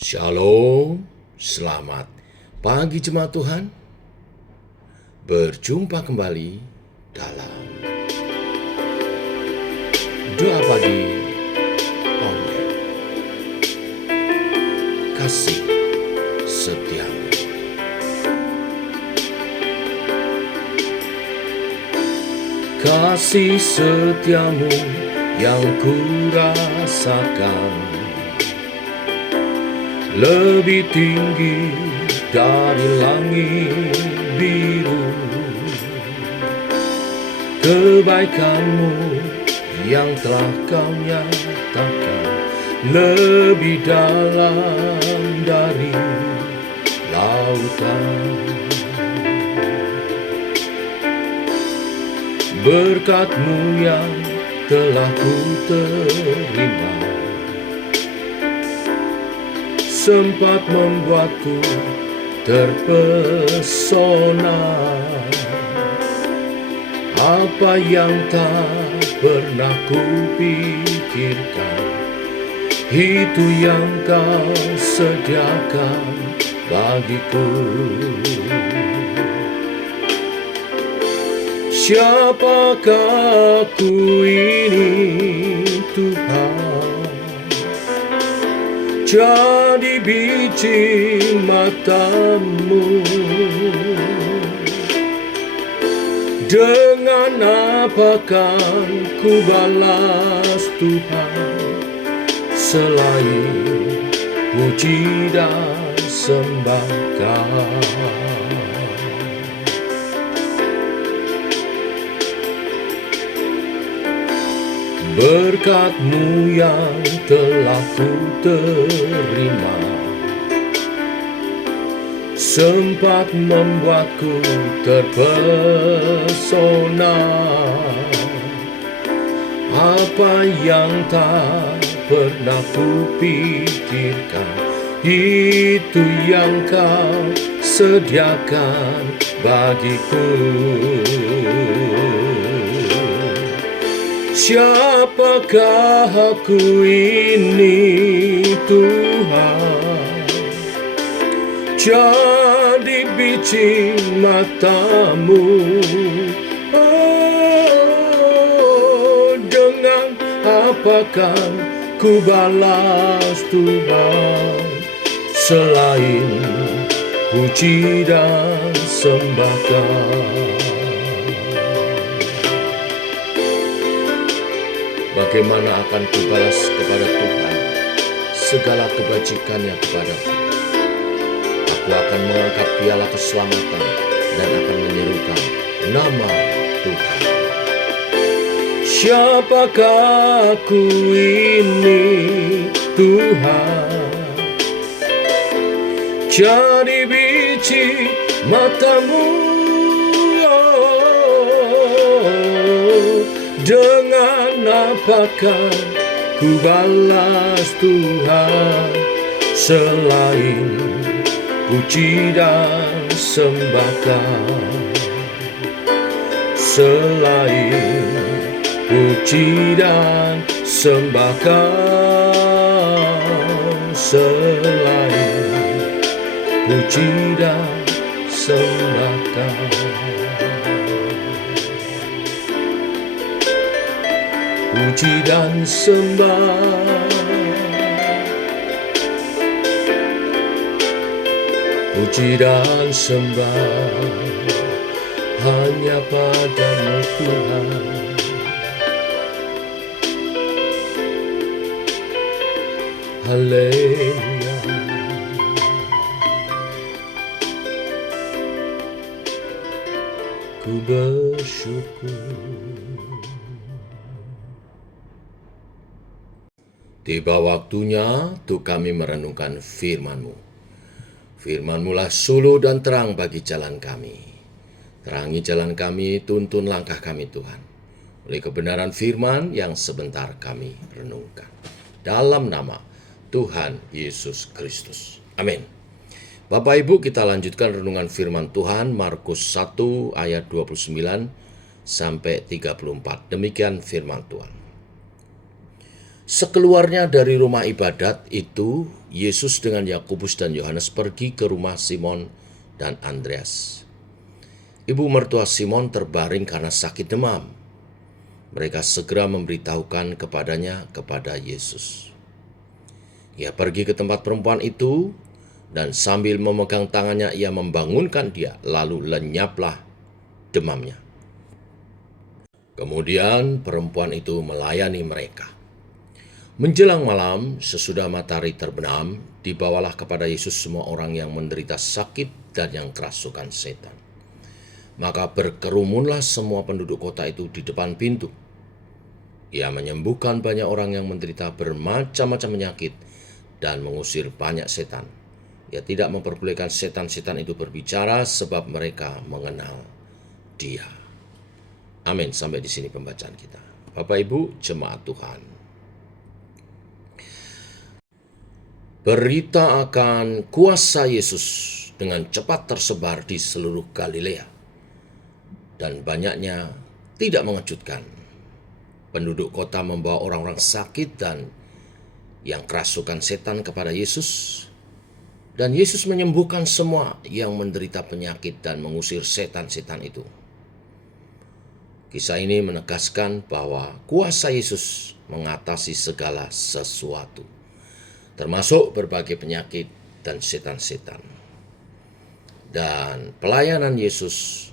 Shalom, selamat pagi jemaat Tuhan. Berjumpa kembali dalam doa pagi online. Kasih setiamu. Kasih setiamu yang kurasakan lebih tinggi dari langit biru. Kebaikanmu yang telah kau nyatakan lebih dalam dari lautan. Berkat-Mu yang telah ku terima sempat membuatku terpesona. Apa yang tak pernah kupikirkan, itu yang kau sediakan bagiku. Siapakah aku ini Tuhan, jadi biji mata-Mu. Dengan apakah ku balas Tuhan, selain puji dan sembahkan. Berkat-Mu yang telah ku terima sempat membuatku terpesona. Apa yang tak pernah kupikirkan, itu yang kau sediakan bagiku. Siapakah aku ini Tuhan, jadi biji mata-Mu. Oh, dengan apakah ku balas Tuhan, selain puji dan sembahkan. Bagaimana akan kubalas kepada Tuhan segala kebajikan-Nya kepadaku? Aku akan mengangkat piala keselamatan dan akan menyerukan nama Tuhan. Siapakah aku ini Tuhan, jadi biji mata-Mu. Dengan apakah ku balas Tuhan, selain puji dan sembahkan. Selain puji dan sembahkan. Selain puji dan sembahkan. Puji dan sembah, puji dan sembah hanya pada-Mu Tuhan. Haleluya. Ku bersyukur. Tiba waktunya untuk kami merenungkan firman-Mu. Firman-Mu lah suluh dan terang bagi jalan kami. Terangi jalan kami, tuntun langkah kami Tuhan. Oleh kebenaran firman yang sebentar kami renungkan. Dalam nama Tuhan Yesus Kristus. Amin. Bapak Ibu, kita lanjutkan renungan firman Tuhan Markus 1 ayat 29 sampai 34. Demikian firman Tuhan. Sekeluarnya dari rumah ibadat itu, Yesus dengan Yakobus dan Yohanes pergi ke rumah Simon dan Andreas. Ibu mertua Simon terbaring karena sakit demam. Mereka segera memberitahukan kepada Yesus. Ia pergi ke tempat perempuan itu, dan sambil memegang tangannya ia membangunkan dia, lalu lenyaplah demamnya. Kemudian perempuan itu melayani mereka. Menjelang malam, sesudah matahari terbenam, dibawalah kepada Yesus semua orang yang menderita sakit dan yang kerasukan setan. Maka berkerumunlah semua penduduk kota itu di depan pintu. Ia menyembuhkan banyak orang yang menderita bermacam-macam penyakit dan mengusir banyak setan. Ia tidak memperbolehkan setan-setan itu berbicara sebab mereka mengenal Dia. Amin. Sampai di sini pembacaan kita. Bapak Ibu jemaat Tuhan. Berita akan kuasa Yesus dengan cepat tersebar di seluruh Galilea, dan banyaknya tidak mengejutkan. Penduduk kota membawa orang-orang sakit dan yang kerasukan setan kepada Yesus, dan Yesus menyembuhkan semua yang menderita penyakit dan mengusir setan-setan itu. Kisah ini menegaskan bahwa kuasa Yesus mengatasi segala sesuatu, termasuk berbagai penyakit dan setan-setan. Dan pelayanan Yesus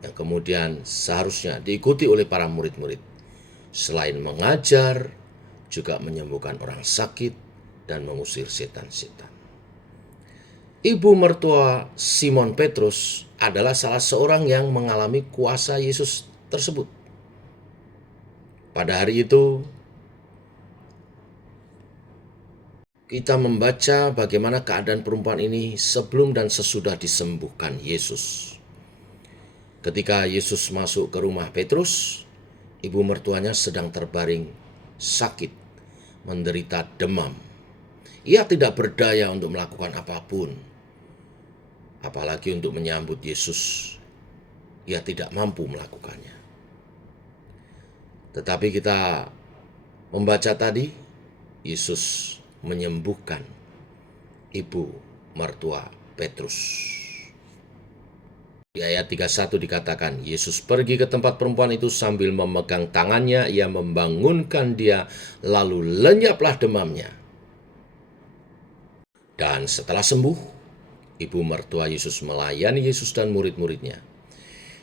yang kemudian seharusnya diikuti oleh para murid-murid, selain mengajar, juga menyembuhkan orang sakit dan mengusir setan-setan. Ibu mertua Simon Petrus adalah salah seorang yang mengalami kuasa Yesus tersebut. Pada hari itu, kita membaca bagaimana keadaan perempuan ini sebelum dan sesudah disembuhkan Yesus. Ketika Yesus masuk ke rumah Petrus, ibu mertuanya sedang terbaring sakit, menderita demam. Ia tidak berdaya untuk melakukan apapun, apalagi untuk menyambut Yesus. Ia tidak mampu melakukannya. Tetapi kita membaca tadi, Yesus menyembuhkan ibu mertua Petrus. Di ayat 31 dikatakan, Yesus pergi ke tempat perempuan itu sambil memegang tangannya, ia membangunkan dia, lalu lenyaplah demamnya. Dan setelah sembuh, ibu mertua Yesus melayani Yesus dan murid-muridnya.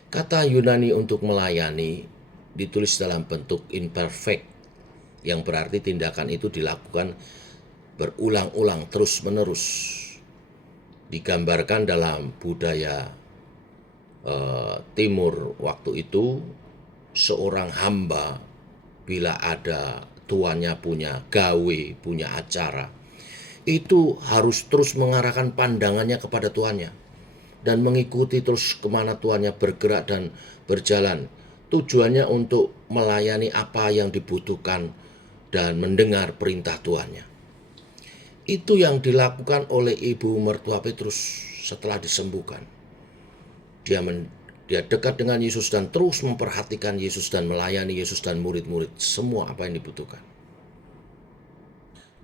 Kata Yunani untuk melayani ditulis dalam bentuk imperfect, yang berarti tindakan itu dilakukan berulang-ulang terus-menerus. Digambarkan dalam budaya Timur waktu itu, seorang hamba bila ada tuannya punya gawe, punya acara, itu harus terus mengarahkan pandangannya kepada tuannya dan mengikuti terus kemana tuannya bergerak dan berjalan. Tujuannya untuk melayani apa yang dibutuhkan dan mendengar perintah tuannya. Itu yang dilakukan oleh ibu mertua Petrus setelah disembuhkan. Dia dekat dengan Yesus dan terus memperhatikan Yesus dan melayani Yesus dan murid-murid semua apa yang dibutuhkan.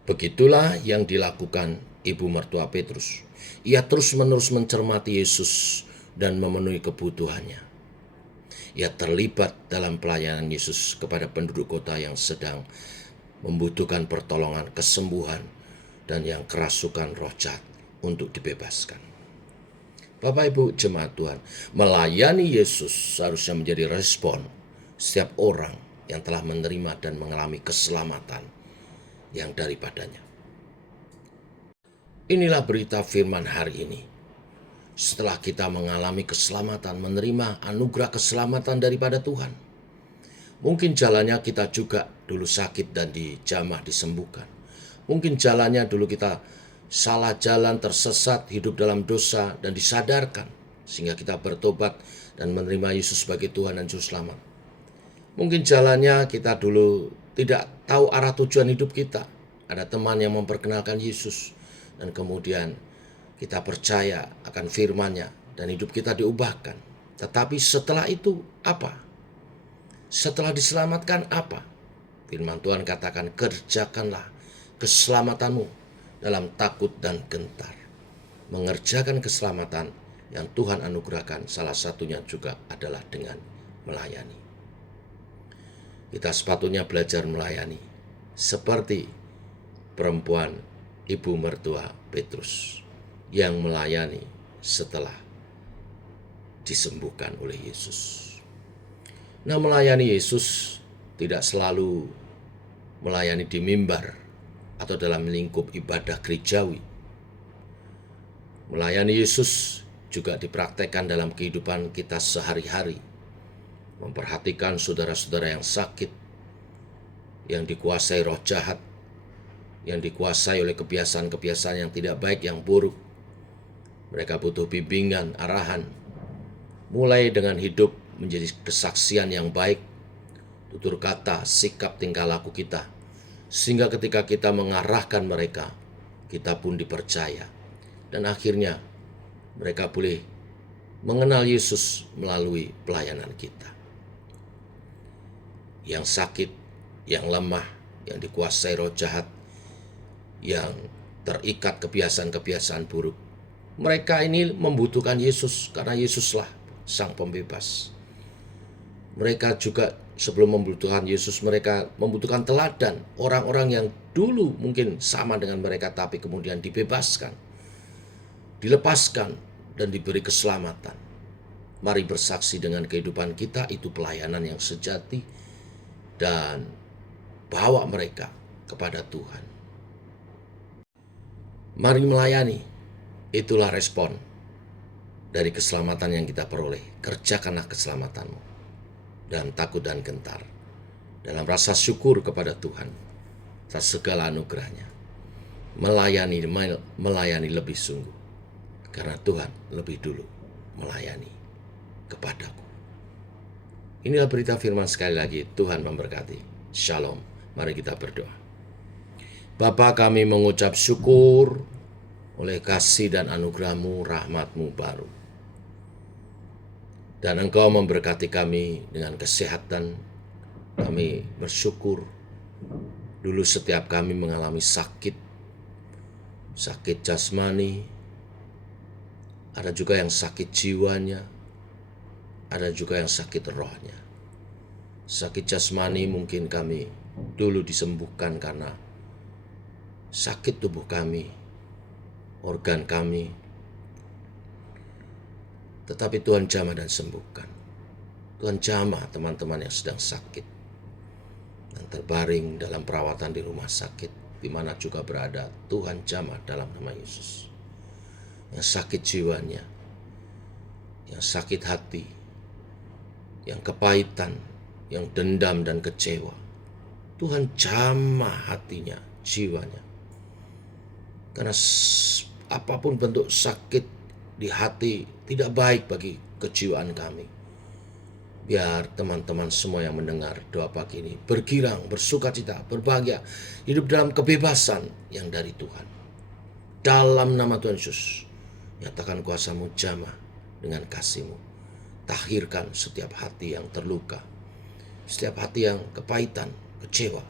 Begitulah yang dilakukan ibu mertua Petrus. Ia terus-menerus mencermati Yesus dan memenuhi kebutuhannya. Ia terlibat dalam pelayanan Yesus kepada penduduk kota yang sedang membutuhkan pertolongan, kesembuhan, dan yang kerasukan roh jahat untuk dibebaskan. Bapak Ibu jemaat Tuhan, melayani Yesus seharusnya menjadi respon setiap orang yang telah menerima dan mengalami keselamatan yang daripadanya. Inilah berita firman hari ini. Setelah kita mengalami keselamatan, menerima anugerah keselamatan daripada Tuhan, mungkin jalannya kita juga dulu sakit dan dijamah disembuhkan. Mungkin jalannya dulu kita salah jalan, tersesat, hidup dalam dosa, dan disadarkan sehingga kita bertobat dan menerima Yesus sebagai Tuhan dan Juru Selamat. Mungkin jalannya kita dulu tidak tahu arah tujuan hidup kita. Ada teman yang memperkenalkan Yesus, dan kemudian kita percaya akan firman-Nya dan hidup kita diubahkan. Tetapi setelah itu apa? Setelah diselamatkan apa? Firman Tuhan katakan, kerjakanlah keselamatanmu dalam takut dan gentar. Mengerjakan keselamatan yang Tuhan anugerahkan salah satunya juga adalah dengan melayani. Kita sepatutnya belajar melayani seperti perempuan ibu mertua Petrus yang melayani setelah disembuhkan oleh Yesus. Nah, melayani Yesus tidak selalu melayani di mimbar atau dalam lingkup ibadah gerejawi. Melayani Yesus juga dipraktekkan dalam kehidupan kita sehari-hari. Memperhatikan saudara-saudara yang sakit, yang dikuasai roh jahat, yang dikuasai oleh kebiasaan-kebiasaan yang tidak baik, yang buruk. Mereka butuh bimbingan, arahan, mulai dengan hidup menjadi kesaksian yang baik, tutur kata, sikap tingkah laku kita, sehingga ketika kita mengarahkan mereka, kita pun dipercaya. Dan akhirnya mereka boleh mengenal Yesus melalui pelayanan kita. Yang sakit, yang lemah, yang dikuasai roh jahat, yang terikat kebiasaan-kebiasaan buruk, mereka ini membutuhkan Yesus karena Yesuslah Sang Pembebas. Mereka juga sebelum membutuhkan Yesus, mereka membutuhkan teladan orang-orang yang dulu mungkin sama dengan mereka tapi kemudian dibebaskan, dilepaskan, dan diberi keselamatan. Mari bersaksi dengan kehidupan kita, itu pelayanan yang sejati, dan bawa mereka kepada Tuhan. Mari melayani, itulah respon dari keselamatan yang kita peroleh. Kerjakanlah keselamatanmu dan takut dan gentar, dalam rasa syukur kepada Tuhan atas segala anugerahnya. Melayani lebih sungguh, karena Tuhan lebih dulu melayani kepadaku. Inilah berita firman, sekali lagi Tuhan memberkati. Shalom. Mari kita berdoa. Bapa, kami mengucap syukur oleh kasih dan anugerah-Mu, rahmat-Mu baru. Dan Engkau memberkati kami dengan kesehatan. Kami bersyukur. Dulu setiap kami mengalami sakit jasmani, ada juga yang sakit jiwanya, ada juga yang sakit rohnya. Sakit jasmani mungkin kami dulu disembuhkan karena sakit tubuh kami, organ kami. Tetapi Tuhan jamah dan sembuhkan. Tuhan jamah teman-teman yang sedang sakit dan terbaring dalam perawatan di rumah sakit, di mana juga berada. Tuhan jamah dalam nama Yesus. Yang sakit jiwanya, yang sakit hati, yang kepahitan, yang dendam dan kecewa, Tuhan jamah hatinya, jiwanya. Karena apapun bentuk sakit di hati tidak baik bagi kejiwaan kami. Biar teman-teman semua yang mendengar doa pagi ini bergirang, bersukacita, berbahagia, hidup dalam kebebasan yang dari Tuhan. Dalam nama Tuhan Yesus, nyatakan kuasa-Mu jamah dengan kasih-Mu. Tahirkan setiap hati yang terluka, setiap hati yang kepahitan, kecewa.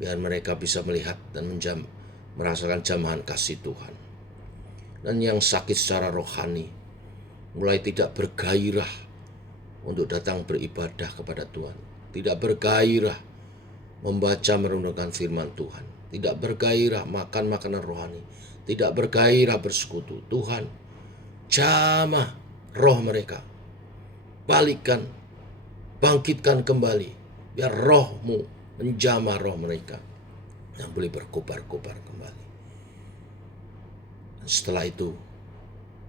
Biar mereka bisa melihat dan merasakan jamahan kasih Tuhan. Dan yang sakit secara rohani mulai tidak bergairah untuk datang beribadah kepada Tuhan, tidak bergairah membaca merenungkan firman Tuhan, tidak bergairah makan makanan rohani, tidak bergairah bersekutu. Tuhan, jamah roh mereka, balikkan, bangkitkan kembali, biar roh-Mu menjamah roh mereka yang boleh berkobar-kobar kembali. Dan setelah itu,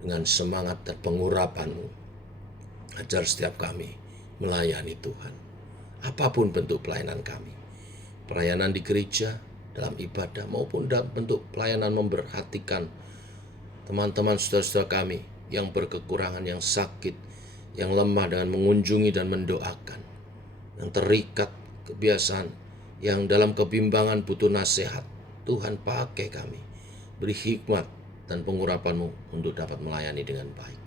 dengan semangat dan pengurapan-Mu, ajar setiap kami melayani Tuhan. Apapun bentuk pelayanan kami, pelayanan di gereja, dalam ibadah, maupun dalam bentuk pelayanan memperhatikan teman-teman saudara-saudara kami yang berkekurangan, yang sakit, yang lemah, dengan mengunjungi dan mendoakan, yang terikat kebiasaan, yang dalam kebimbangan butuh nasihat. Tuhan, pakai kami, beri hikmat dan pengurapan-Mu untuk dapat melayani dengan baik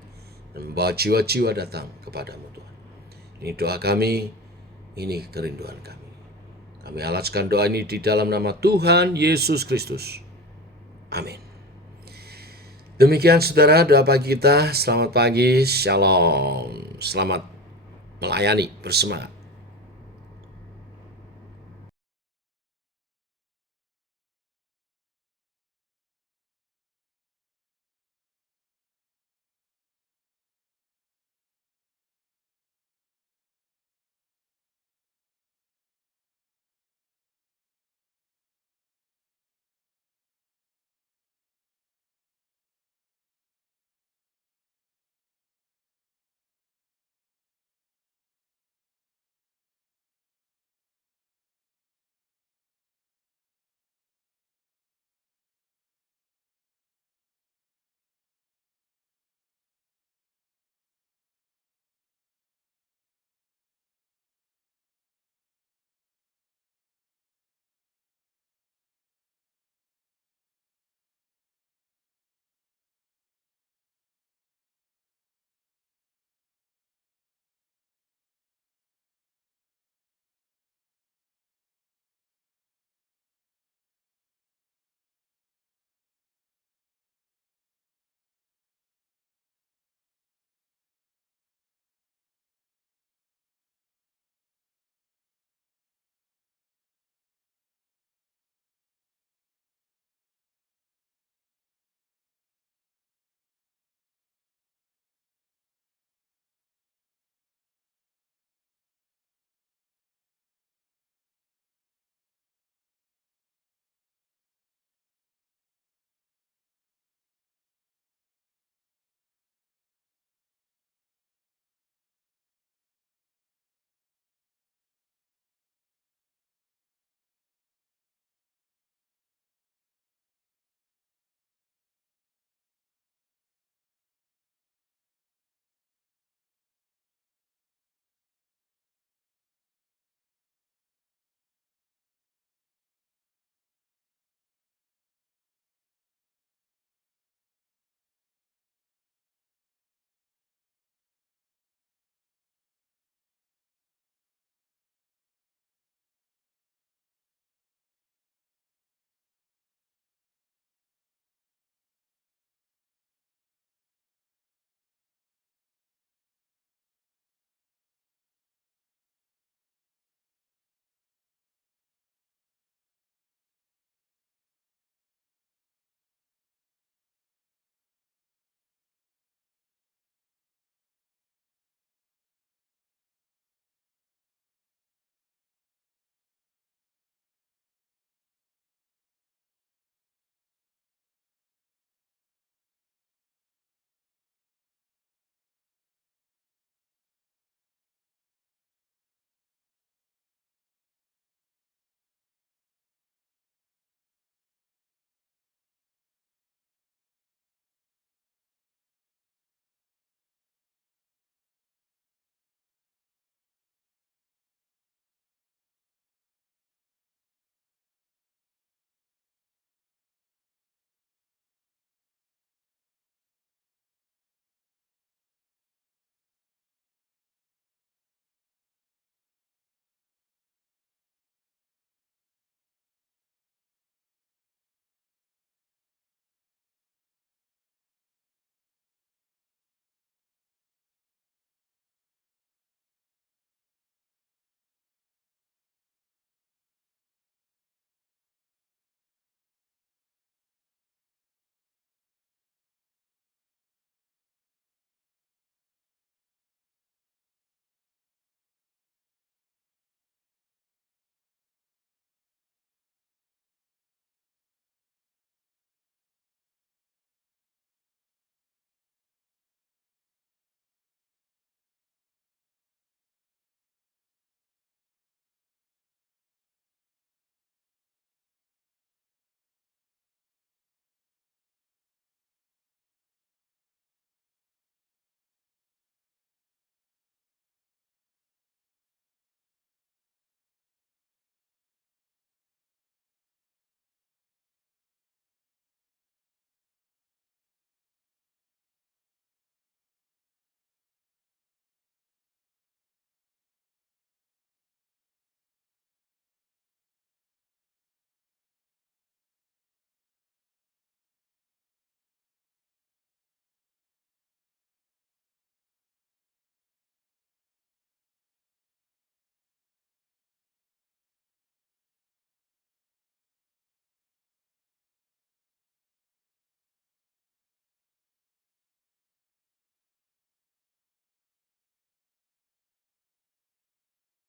dan membawa jiwa-jiwa datang kepadamu Tuhan. Ini doa kami, ini kerinduan kami. Kami alaskan doa ini di dalam nama Tuhan Yesus Kristus. Amin. Demikian saudara doa pagi kita. Selamat pagi, shalom. Selamat melayani, bersemangat.